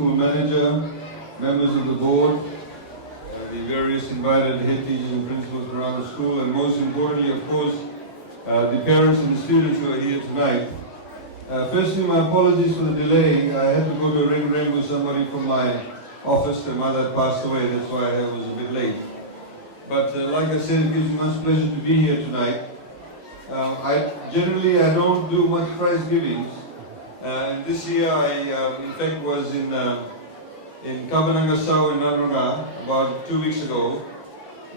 school manager, members of the board, the various invited head teachers and principals around the school, and most importantly, of course, the parents and the students who are here tonight. Firstly, my apologies for the delay. I had to go to a ring with somebody from my office. Their mother had passed away, that's why I was a bit late. But like I said, it gives me much pleasure to be here tonight. Generally I don't do much prize givings. This year I, in fact, was in Kabanangasau in Naranga about 2 weeks ago,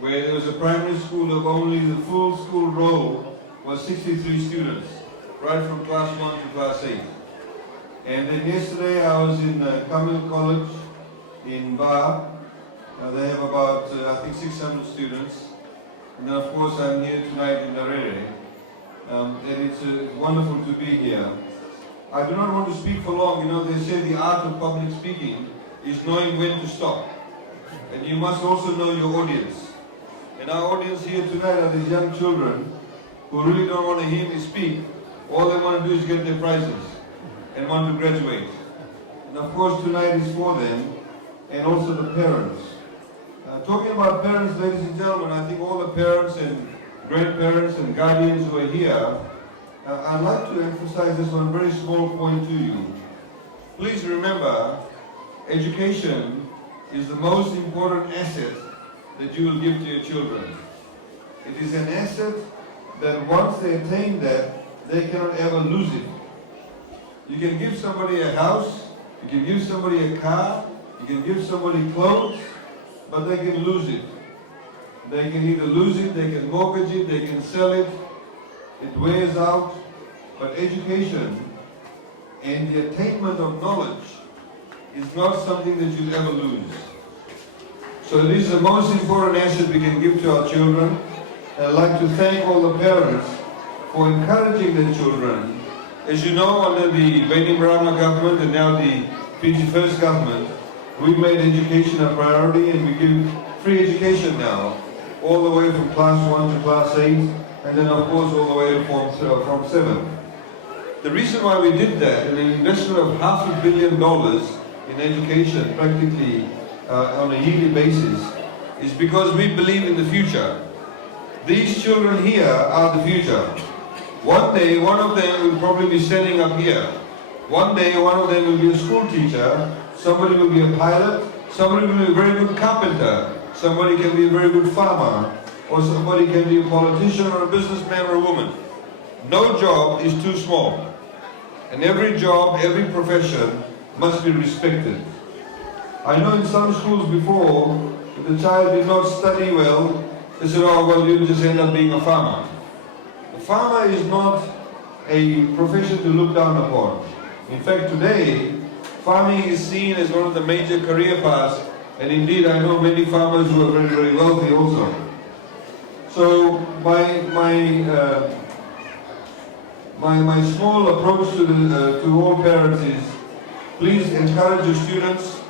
where there was a primary school of only the full school roll was 63 students, right from class 1 to class 8. And then yesterday I was in Kamil College in Ba. They have about, I think, 600 students. And then, of course, I'm here tonight in Narere. And it's wonderful to be here. I do not want to speak for long. You know, they say the art of public speaking is knowing when to stop. And you must also know your audience. And our audience here tonight are these young children who really don't want to hear me speak. All they want to do is get their prizes and want to graduate. And of course, tonight is for them and also the parents. Talking about parents, ladies and gentlemen, I think all the parents and grandparents and guardians who are here, I'd like to emphasize this one very small point to you. Please remember, education is the most important asset that you will give to your children. It is an asset that once they attain that, they cannot ever lose it. You can give somebody a house, you can give somebody a car, you can give somebody clothes, but they can lose it. They can either lose it, they can mortgage it, they can sell it, it wears out. But education and the attainment of knowledge is not something that you'll ever lose. So it is the most important asset we can give to our children. And I'd like to thank all the parents for encouraging their children. As you know, under the Bainimarama government and now the Fiji First government, we've made education a priority and we give free education now, all the way from class 1 to class 8, and then of course all the way to Form 7. The reason why we did that, an investment of $500 million in education practically on a yearly basis, is because we believe in the future. These children here are the future. One day, one of them will probably be standing up here. One day, one of them will be a school teacher. Somebody will be a pilot. Somebody will be a very good carpenter. Somebody can be a very good farmer. Or somebody can be a politician or a businessman or a woman. No job is too small. And every job, every profession must be respected. I know in some schools before, if the child did not study well, they said, oh, well, you'll just end up being a farmer. A farmer is not a profession to look down upon. In fact, today, farming is seen as one of the major career paths, and indeed I know many farmers who are very, very wealthy also. So my small approach to all parents is, please encourage your students.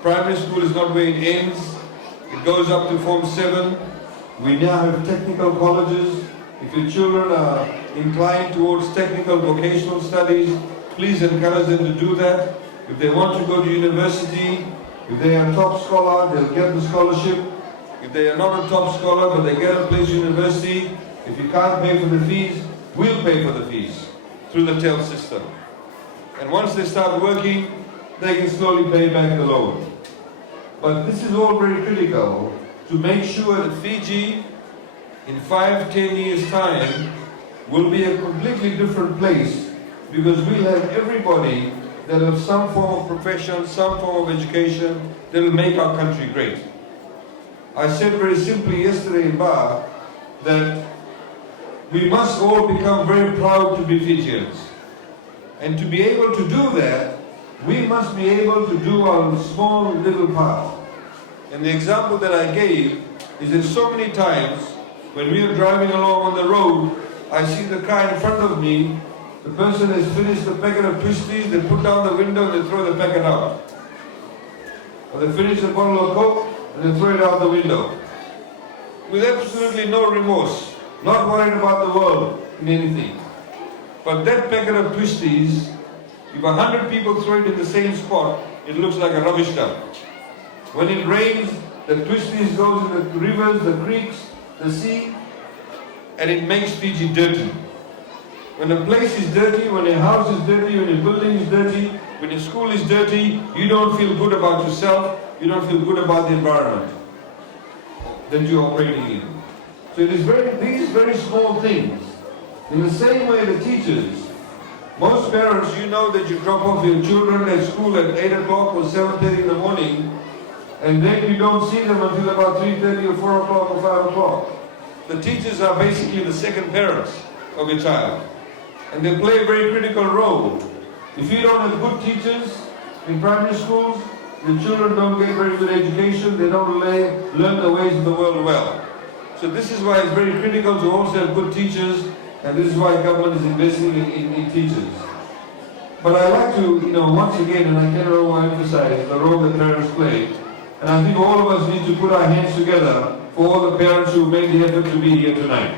Primary school is not where it ends. It goes up to Form 7. We now have technical colleges. If your children are inclined towards technical vocational studies, please encourage them to do that. If they want to go to university, if they are a top scholar, they'll get the scholarship. If they are not a top scholar, but they get a place in university, if you can't pay for the fees, we'll pay for the fees through the TEL system. And once they start working, they can slowly pay back the loan. But this is all very critical to make sure that Fiji, in 5-10 years' time, will be a completely different place, because we'll have everybody that have some form of profession, some form of education that will make our country great. I said very simply yesterday in Ba that we must all become very proud to be Fijians. And to be able to do that, we must be able to do our small little part. And the example that I gave is that so many times when we are driving along on the road, I see the car in front of me, the person has finished the packet of twisties, they put down the window and they throw the packet out. Or they finish a bottle of Coke and they throw it out the window. With absolutely no remorse, not worried about the world in anything. But that packet of twisties, if 100 people throw it in the same spot, it looks like a rubbish dump. When it rains, the twisties goes in the rivers, the creeks, the sea, and it makes Fiji dirty. When a place is dirty, when a house is dirty, when a building is dirty, when a school is dirty, you don't feel good about yourself, you don't feel good about the environment that you're operating in. So it is these very small things. In the same way the teachers, most parents, you know that you drop off your children at school at 8 o'clock or 7:30 in the morning, and then you don't see them until about 3:30 or 4 o'clock or 5 o'clock. The teachers are basically the second parents of your child, and they play a very critical role. If you don't have good teachers in primary schools, the children don't get very good education, they don't learn the ways of the world well. So this is why it's very critical to also have good teachers, and this is why government is investing in teachers. But I like to, once again, and I cannot overemphasize the role that parents play, and I think all of us need to put our hands together for all the parents who made the effort to be here tonight.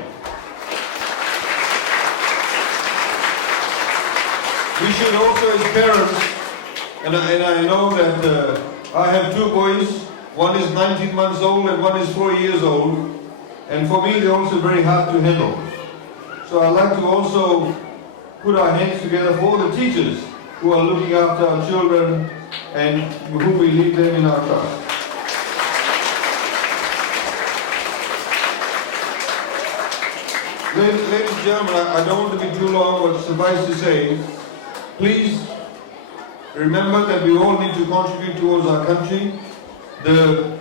We should also, as parents, and I know that I have two boys, one is 19 months old and one is 4 years old, and for me they're also very hard to handle. So I'd like to also put our hands together for all the teachers who are looking after our children and who we leave them in our trust. Ladies and gentlemen, I don't want to be too long, but suffice to say, please remember that we all need to contribute towards our country. The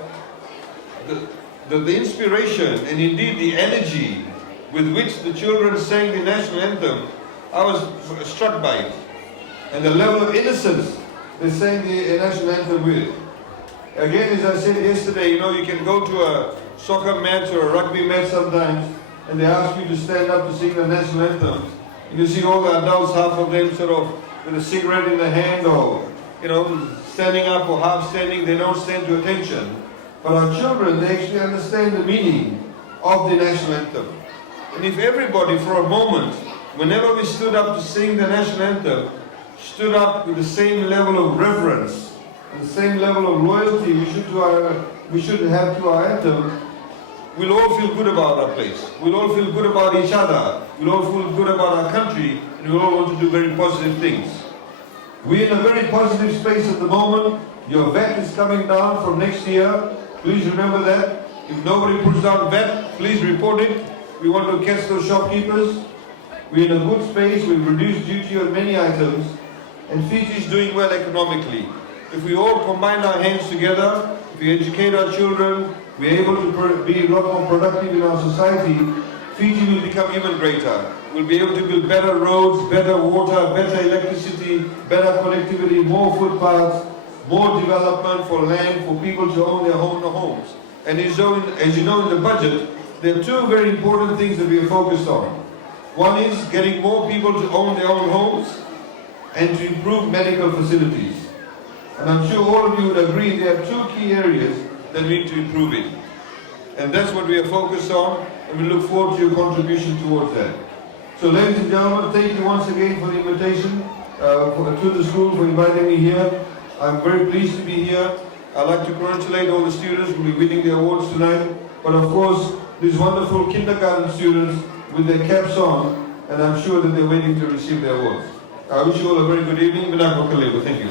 inspiration and indeed the energy with which the children sang the national anthem, I was struck by it. And the level of innocence they sang the national anthem with. Again, as I said yesterday, you can go to a soccer match or a rugby match sometimes, and they ask you to stand up to sing the national anthem. And you see all the adults, half of them sort of with a cigarette in the hand or, standing up or half standing, they don't stand to attention. But our children, they actually understand the meaning of the national anthem. And if everybody for a moment, whenever we stood up to sing the national anthem, stood up with the same level of reverence, the same level of loyalty we should have to our anthem, we'll all feel good about our place. We'll all feel good about each other. We'll all feel good about our country, and we'll all want to do very positive things. We're in a very positive space at the moment. Your VAT is coming down from next year. Please remember that. If nobody puts down VAT, please report it. We want to catch those shopkeepers. We're in a good space. We've reduced duty on many items. And Fiji is doing well economically. If we all combine our hands together, if we educate our children, we're able to be a lot more productive in our society, Fiji will become even greater. We'll be able to build better roads, better water, better electricity, better connectivity, more footpaths, more development for land, for people to own their own homes. And as you know, in the budget, there are two very important things that we are focused on. One is getting more people to own their own homes and to improve medical facilities. And I'm sure all of you would agree there are two key areas that we need to improve in. And that's what we are focused on, and we look forward to your contribution towards that. So ladies and gentlemen, thank you once again for the invitation to the school for inviting me here. I'm very pleased to be here. I'd like to congratulate all the students who will be winning the awards tonight. But of course, these wonderful kindergarten students with their caps on, and I'm sure that they're waiting to receive their awards. I wish you all a very good evening. Thank you.